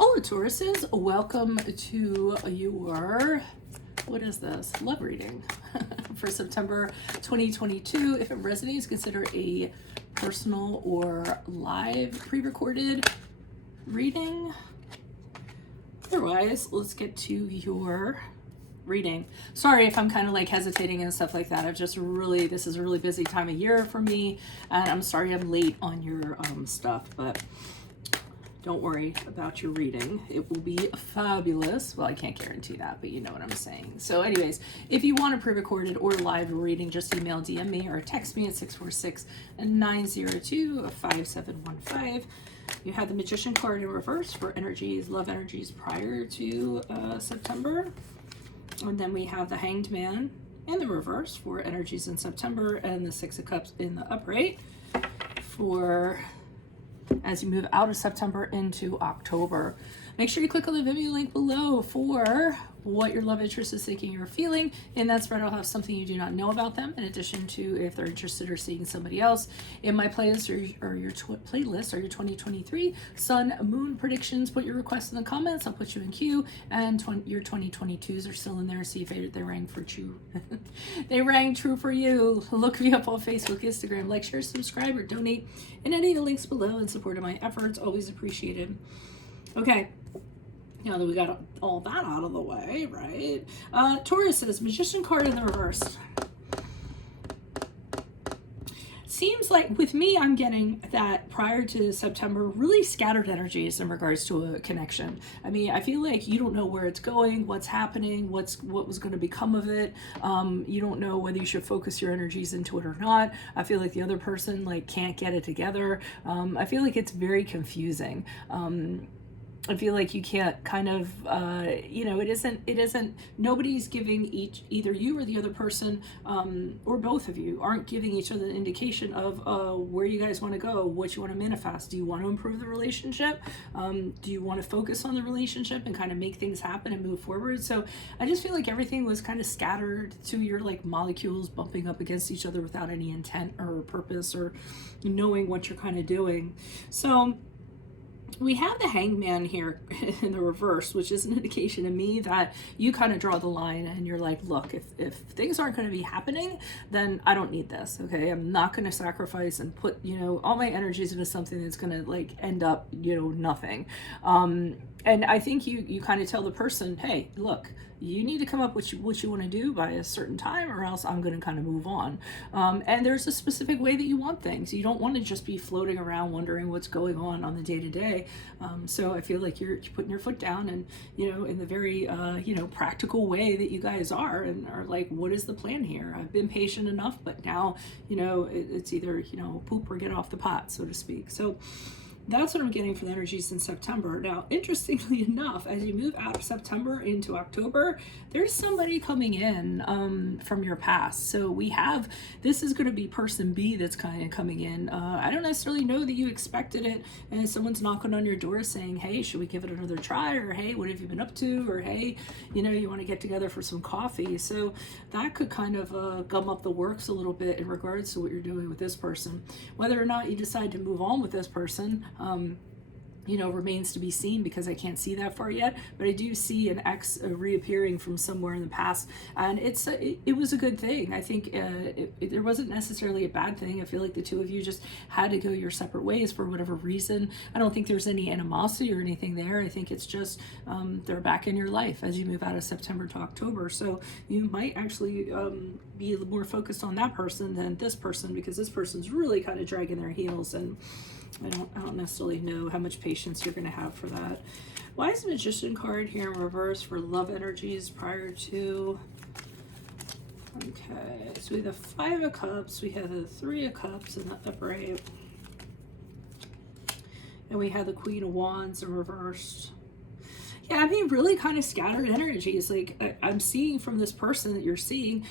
Hola Tauruses, welcome to your, what is this, love reading for September 2022. If it resonates, consider a personal or live pre-recorded reading. Otherwise, let's get to your reading. Sorry if I'm kind of like hesitating and stuff like that. I've just really, this is a really busy time of year for me, and I'm sorry I'm late on your stuff, but don't worry about your reading. It will be fabulous. Well, I can't guarantee that, but you know what I'm saying. So anyways, if you want a pre-recorded or live reading, just email, DM me, or text me at 646-902-5715. You have the Magician card in reverse for energies, love energies prior to September. And then we have the Hanged Man in the reverse for energies in September, and the Six of Cups in the upright for as you move out of September into October. Make sure you click on the Venmo link below for what your love interest is thinking or feeling. In that spread, I'll have something you do not know about them, in addition to if they're interested or seeing somebody else. In my playlist or your playlist or your 2023 Sun Moon predictions, put your requests in the comments. I'll put you in queue, and your 2022s are still in there. See if they rang for true. They rang true for you. Look me up on Facebook, Instagram. Like, share, subscribe, or donate in any of the links below in support of my efforts. Always appreciated. Okay. Now that we got all that out of the way, right? Taurus says, Magician card in the reverse. Seems like with me, I'm getting that prior to September, really scattered energies in regards to a connection. I mean, I feel like you don't know where it's going, what's happening, what was going to become of it. You don't know whether you should focus your energies into it or not. I feel like the other person like can't get it together. I feel like it's very confusing. I feel like you can't kind of, it isn't, nobody's giving either you or the other person, or both of you aren't giving each other an indication of where you guys want to go, what you want to manifest. Do you want to improve the relationship? Do you want to focus on the relationship and kind of make things happen and move forward? So I just feel like everything was kind of scattered to your like molecules bumping up against each other without any intent or purpose or knowing what you're kind of doing. So we have the Hanged Man here in the reverse, which is an indication to me that you kind of draw the line and you're like, look, if things aren't going to be happening, then I don't need this. Okay. I'm not going to sacrifice and put, all my energies into something that's going to like end up, nothing. And I think you kind of tell the person, hey, look, you need to come up with what you want to do by a certain time, or else I'm going to kind of move on. And there's a specific way that you want things. You don't want to just be floating around wondering what's going on the day to day. So I feel like you're putting your foot down and, in the very, practical way that you guys are, and are like, what is the plan here? I've been patient enough, but now, it's either, poop or get off the pot, so to speak. So that's what I'm getting for the energies in September. Now, interestingly enough, as you move out of September into October, there's somebody coming in from your past. So we have, this is going to be person B that's kind of coming in. I don't necessarily know that you expected it, and someone's knocking on your door saying, hey, should we give it another try? Or, hey, what have you been up to? Or, hey, you want to get together for some coffee. So that could kind of gum up the works a little bit in regards to what you're doing with this person. Whether or not you decide to move on with this person, remains to be seen, because I can't see that far yet, but I do see an ex reappearing from somewhere in the past, and it was a good thing. I think there wasn't necessarily a bad thing. I feel like the two of you just had to go your separate ways for whatever reason. I don't think there's any animosity or anything there. I think it's just they're back in your life as you move out of September to October. So you might actually be more focused on that person than this person, because this person's really kind of dragging their heels, and I don't necessarily know how much patience you're going to have for that. Why is the Magician card here in reverse for love energies prior to? Okay, so we have the Five of Cups, we have the Three of Cups in the upright, and we have the Queen of Wands in reversed. Yeah, I mean, really kind of scattered energies. Like I'm seeing from this person that you're seeing,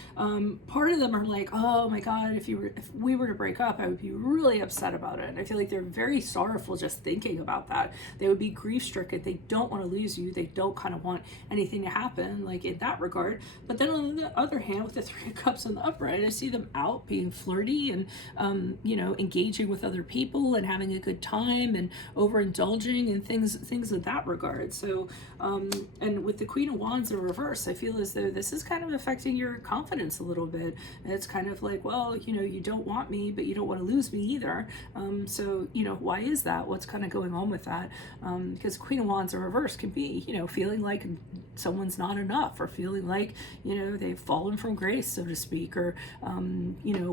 part of them are like, oh my God, if we were to break up, I would be really upset about it. And I feel like they're very sorrowful just thinking about that. They would be grief stricken. They don't want to lose you. They don't kind of want anything to happen, like in that regard. But then on the other hand, with the Three of Cups in the upright, I see them out being flirty and, engaging with other people and having a good time and overindulging and things of that regard. So, and with the Queen of Wands in reverse, I feel as though this is kind of affecting your confidence a little bit. And it's kind of like, well, you don't want me, but you don't want to lose me either. So, why is that? What's kind of going on with that? Because Queen of Wands in reverse can be, feeling like someone's not enough, or feeling like, they've fallen from grace, so to speak, or,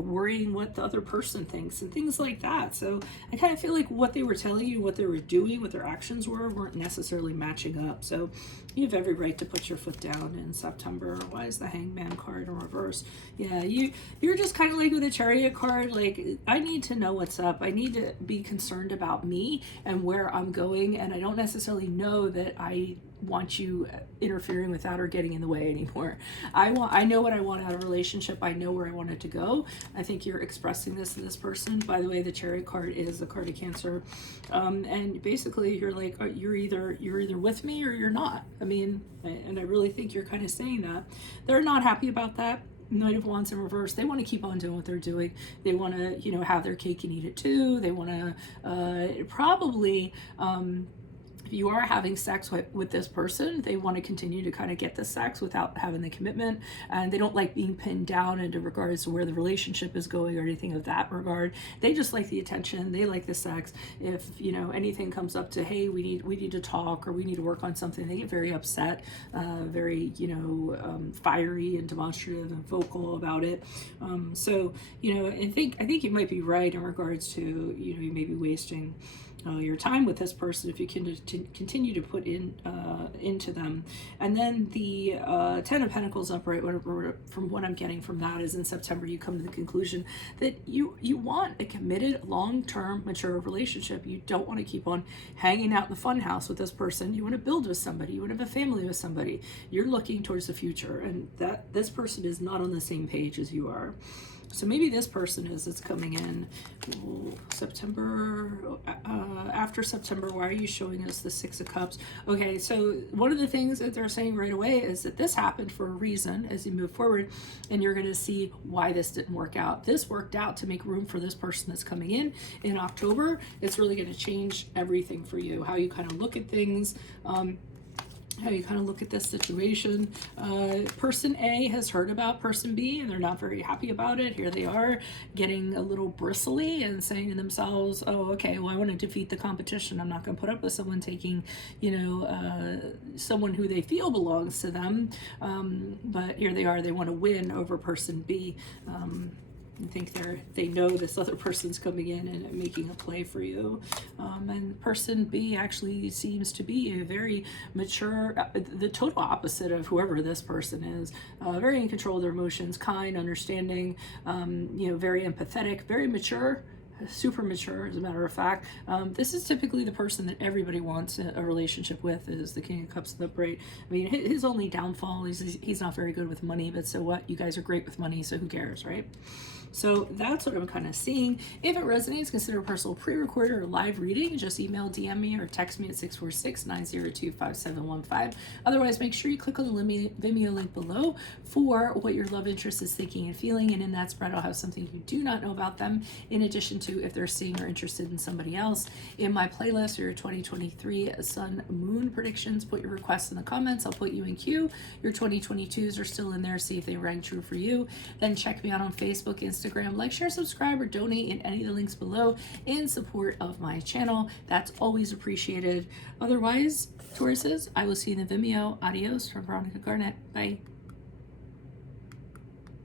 worrying what the other person thinks and things like that. So I kind of feel like what they were telling you, what they were doing, what their actions weren't necessarily matching up. So you have every right to put your foot down in September. Why is the Hangman card in reverse? Yeah, you're just kind of like with the Chariot card, like, I need to know what's up. I need to be concerned about me and where I'm going, and I don't necessarily know that I want you interfering with that or getting in the way anymore. I know what I want out of a relationship. I know where I want it to go. I think you're expressing this to this person. By the way, the Chariot card is the card of Cancer, and basically you're like, you're either with me or you're not. I mean, and I really think you're kind of saying that they're not happy about that. Knight of Wands in reverse, they want to keep on doing what they're doing. They want to, have their cake and eat it too. They want to probably, if you are having sex with this person, they want to continue to kind of get the sex without having the commitment, and they don't like being pinned down into regards to where the relationship is going or anything of that regard. They just like the attention. They like the sex. If anything comes up to, hey, we need to talk, or we need to work on something, they get very upset, very fiery and demonstrative and vocal about it. So I think you might be right in regards to you may be wasting your time with this person if you can continue to put into them. And then the Ten of Pentacles upright, from what I'm getting from that, is in September you come to the conclusion that you want a committed, long-term, mature relationship. You don't want to keep on hanging out in the fun house with this person. You want to build with somebody. You want to have a family with somebody. You're looking towards the future, and that this person is not on the same page as you are. So maybe this person it's coming in September, after September. Why are you showing us the Six of Cups? Okay, so one of the things that they're saying right away is that this happened for a reason as you move forward, and you're going to see why this didn't work out. This worked out to make room for this person that's coming in October. It's really going to change everything for you, how you kind of look at things, how you kind of look at this situation. Person A has heard about person B and they're not very happy about it. Here they are getting a little bristly and saying to themselves, oh, okay, well, I want to defeat the competition. I'm not going to put up with someone taking, someone who they feel belongs to them. But here they are, they want to win over person B. I think they know this other person's coming in and making a play for you. And person B actually seems to be a very mature, the total opposite of whoever this person is. Very in control of their emotions, kind, understanding, very empathetic, very mature. Super mature, as a matter of fact. This is typically the person that everybody wants a relationship with, is the King of Cups in the upright. I mean, his only downfall is he's not very good with money, but so what? You guys are great with money, so who cares, right? So that's what I'm kind of seeing. If it resonates, consider a personal pre-recorded or live reading. Just email, DM me, or text me at 646-902-5715. Otherwise, make sure you click on the Vimeo link below for what your love interest is thinking and feeling. And in that spread, I'll have something you do not know about them, in addition to if they're seeing or interested in somebody else. In my playlist, your 2023 Sun Moon predictions, put your requests in the comments. I'll put you in queue. Your 2022s are still in there. See if they rang true for you. Then check me out on Facebook, Instagram, like, share, subscribe, or donate in any of the links below in support of my channel. That's always appreciated. Otherwise, Tauruses, I will see you in the Vimeo. Adios from Veronica Garnet. Bye.